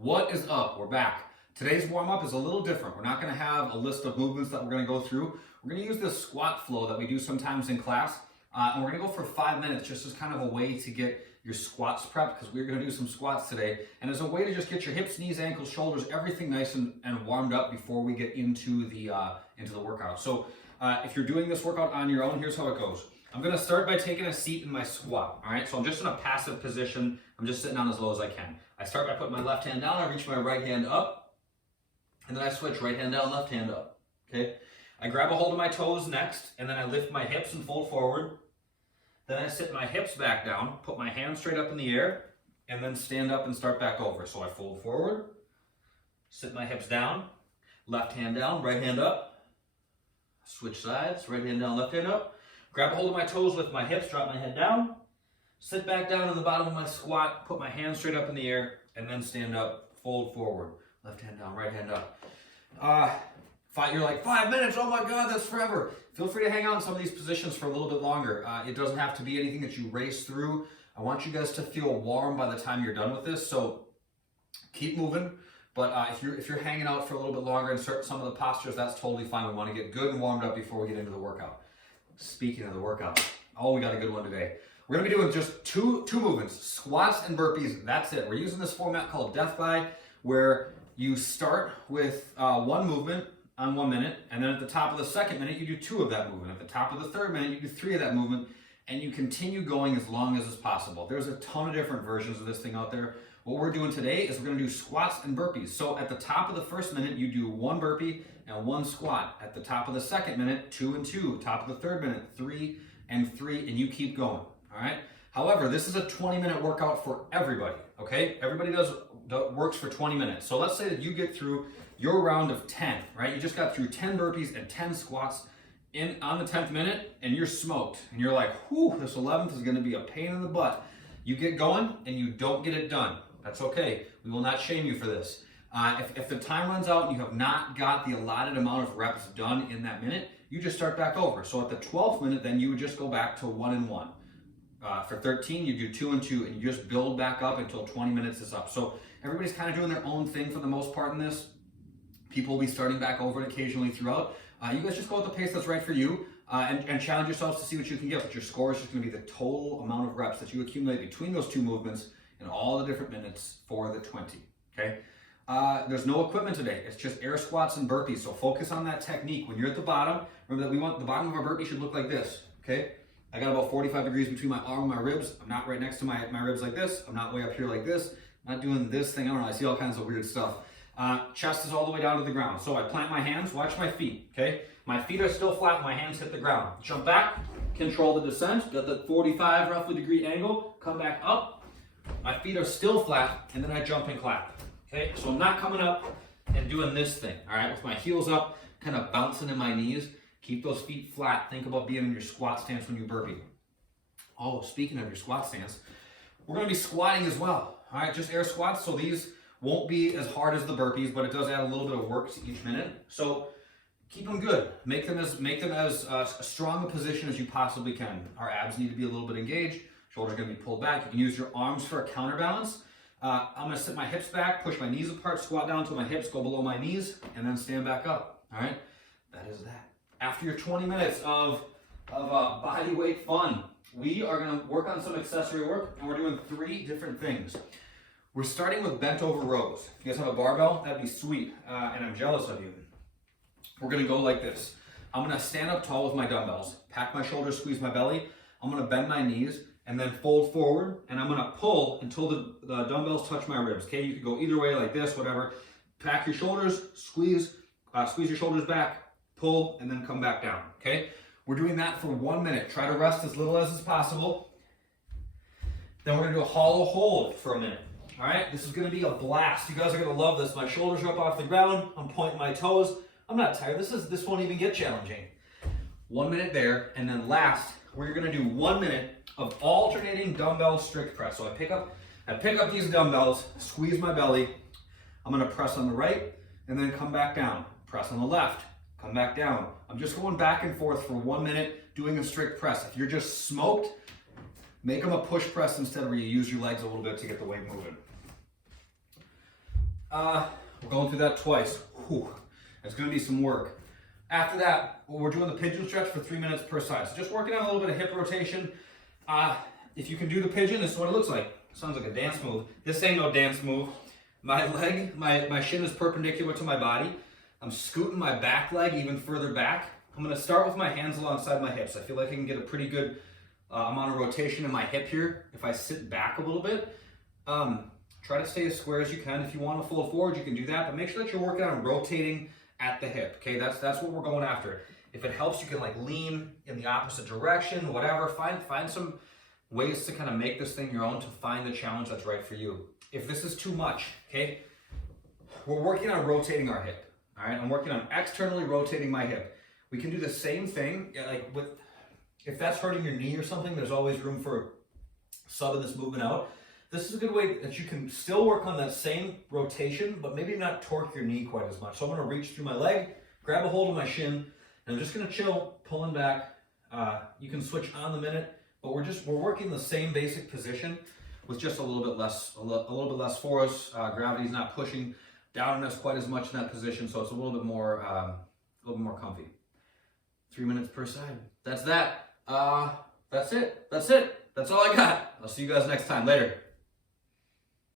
What is up? We're back. Today's warm-up is a little different. We're not going to have a list of movements that we're going to go through. We're going to use this squat flow that we do sometimes in class, and we're going to go for 5 minutes just as kind of a way to get your squats prepped, because we're going to do some squats today, and as a way to just get your hips, knees, ankles, shoulders, everything nice and warmed up before we get into the workout. So if you're doing this workout on your own, here's how it goes. I'm going to start by taking a seat in my squat. All right, so I'm just in a passive position. I'm just sitting down as low as I can. I start by putting my left hand down. I reach my right hand up, and then I switch right hand down, left hand up. Okay. I grab a hold of my toes next, and then I lift my hips and fold forward. Then I sit my hips back down, put my hands straight up in the air, and then stand up and start back over. So I fold forward, sit my hips down, left hand down, right hand up, switch sides, right hand down, left hand up, grab a hold of my toes, lift my hips, drop my head down, sit back down in the bottom of my squat, put my hands straight up in the air, and then stand up, fold forward, left hand down, right hand up. You're like, 5 minutes, oh my God, that's forever. Feel free to hang out in some of these positions for a little bit longer. It doesn't have to be anything that you race through. I want you guys to feel warm by the time you're done with this, so keep moving. But if you're hanging out for a little bit longer and some of the postures, that's totally fine. We want to get good and warmed up before we get into the workout. Speaking of the workout, we got a good one today. We're going to be doing just two movements, squats and burpees. That's it. We're using this format called Death by, where you start with one movement on 1 minute, and then at the top of the second minute, you do 2 of that movement. At the top of the third minute, you do 3 of that movement, and you continue going as long as is possible. There's a ton of different versions of this thing out there. What we're doing today is we're going to do squats and burpees. So at the top of the first minute, you do 1 burpee and 1 squat. At the top of the second minute, 2 and 2. Top of the third minute, 3 and 3, and you keep going. All right. However, this is a 20-minute workout for everybody. Okay, everybody works for 20 minutes. So let's say that you get through your round of 10, right? You just got through 10 burpees and 10 squats on the 10th minute, and you're smoked. And you're like, whew, this 11th is going to be a pain in the butt. You get going and you don't get it done. That's okay. We will not shame you for this. If the time runs out and you have not got the allotted amount of reps done in that minute, you just start back over. So at the 12th minute, then you would just go back to 1 and 1. For 13, you do 2 and 2, and you just build back up until 20 minutes is up. So everybody's kind of doing their own thing for the most part in this. People will be starting back over occasionally throughout. You guys just go at the pace that's right for you, and challenge yourselves to see what you can get. But your score is just going to be the total amount of reps that you accumulate between those 2 movements in all the different minutes for the 20. Okay. There's no equipment today. It's just air squats and burpees. So focus on that technique. When you're at the bottom, remember that the bottom of our burpee should look like this. Okay. I got about 45 degrees between my arm and my ribs. I'm not right next to my ribs like this. I'm not way up here like this. I'm not doing this thing. I don't know. I see all kinds of weird stuff. Chest is all the way down to the ground. So I plant my hands, watch my feet, okay? My feet are still flat, my hands hit the ground. Jump back, control the descent, got the 45 roughly degree angle, come back up. My feet are still flat, and then I jump and clap, okay? So I'm not coming up and doing this thing, all right? With my heels up, kind of bouncing in my knees. Keep those feet flat. Think about being in your squat stance when you burpee. Oh, speaking of your squat stance, we're gonna be squatting as well, all right? Just air squats, so these won't be as hard as the burpees, but it does add a little bit of work to each minute. So keep them good. Make them as strong a position as you possibly can. Our abs need to be a little bit engaged. Shoulders are going to be pulled back. You can use your arms for a counterbalance. I'm going to sit my hips back, push my knees apart, squat down until my hips go below my knees, and then stand back up. All right, that is that. After your 20 minutes of body weight fun, we are going to work on some accessory work, and we're doing 3 different things. We're starting with bent over rows. If you guys have a barbell, that'd be sweet, and I'm jealous of you. We're gonna go like this. I'm gonna stand up tall with my dumbbells, pack my shoulders, squeeze my belly. I'm gonna bend my knees and then fold forward, and I'm gonna pull until the dumbbells touch my ribs, okay? You could go either way, like this, whatever. Pack your shoulders, squeeze your shoulders back, pull, and then come back down, okay? We're doing that for 1 minute. Try to rest as little as is possible. Then we're gonna do a hollow hold for a minute. All right, this is gonna be a blast. You guys are gonna love this. My shoulders are up off the ground. I'm pointing my toes. I'm not tired. This won't even get challenging. 1 minute there, and then last, we're gonna do 1 minute of alternating dumbbell strict press. So I pick up these dumbbells, squeeze my belly. I'm gonna press on the right, and then come back down. Press on the left, come back down. I'm just going back and forth for 1 minute, doing a strict press. If you're just smoked, make them a push press instead, where you use your legs a little bit to get the weight moving. We're going through that twice. Whew. It's gonna be some work. After that, we're doing the pigeon stretch for 3 minutes per side. So just working on a little bit of hip rotation. If you can do the pigeon, this is what it looks like. Sounds like a dance move. This ain't no dance move. My leg, my shin is perpendicular to my body. I'm scooting my back leg even further back. I'm gonna start with my hands alongside my hips. I feel like I can get a pretty good amount of rotation in my hip here if I sit back a little bit. Try to stay as square as you can. If you want to fold forward, you can do that, but make sure that you're working on rotating at the hip, okay? That's what we're going after. If it helps, you can like lean in the opposite direction, whatever. Find some ways to kind of make this thing your own, to find the challenge that's right for you. If this is too much, okay, we're working on rotating our hip, all right? I'm working on externally rotating my hip. We can do the same thing, like if that's hurting your knee or something, there's always room for subbing this movement out. This is a good way that you can still work on that same rotation, but maybe not torque your knee quite as much. So I'm gonna reach through my leg, grab a hold of my shin, and I'm just gonna chill, pulling back. You can switch on the minute, but we're working the same basic position with just a little bit less force. Gravity's not pushing down on us quite as much in that position, so it's a little bit more comfy. 3 minutes per side. That's that. That's it. That's all I got. I'll see you guys next time. Later.